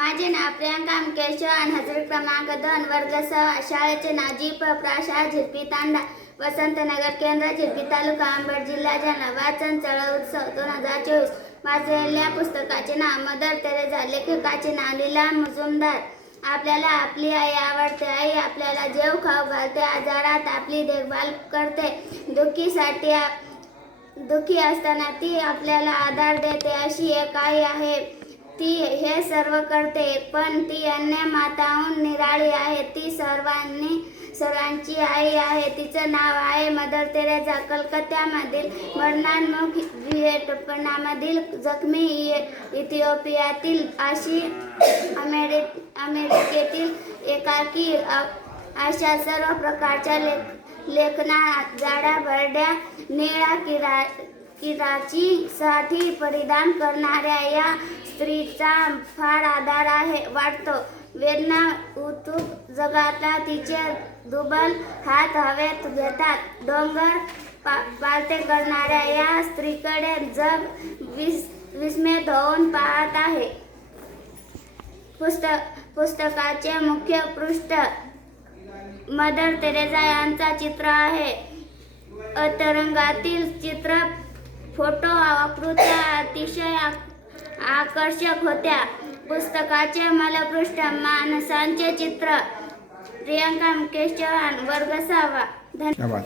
माझे नाव प्रियांका मुकेश आणि हजर क्रमांक दोन वर्ग सहा शाळेचे नाव जी प झिरपी तांडा वसंतनगर केंद्र झिरपी तालुका अंबड जिल्हा जालना वाचन चळवळ उत्सव दोन हजार चोवीस. वाचलेल्या पुस्तकाचे नाव मदर तेरेजा लेखकाचे नाव लीला मुजुमदार. आपल्याला आपली आई आवडते आई आपल्याला जेव खाऊ घालते आजारात आपली देखभाल करते. दुःखीसाठी दुःखी असताना ती आपल्याला आधार देते अशी एक आई आहे. ती हे सर्व करते पण ती अन्य माताहून निराळी आहे. ती सर्वांनी सर्वांची आई आहे. तिचं नाव आहे मदर तेरेजा कलकत्त्यामधील मरणान्मुख विहेटपणामधील जखमी इथिओपियातील अशी अमेरि अमेरिकेतील एकाकी अ- अशा सर्व प्रकारच्या लेख लेखना जाड्या भरड्या निळ्या किरा किराची साठी परिधान करणाऱ्या या स्त्रीचा फार आधार आहे वाटतो वेदना उत्तुक जगातला तिचे दुबल हात हवेत घेतात. डोंगर पा पालते करणाऱ्या या स्त्रीकडे जग विस विस्मित होऊन पाहत आहे. पुस्तक पुस्तकाचे मुख्य पृष्ठ मदर तेरेजा यांचा चित्र आहे. तरंगातील चित्र फोटो आकृत्या अतिशय आकर्षक होत्या. पुस्तकाचे मलपृष्ठ माणसांचे चित्र. प्रियंका मुकेश चव्हाण वर्ग सहावा धन्यवाद.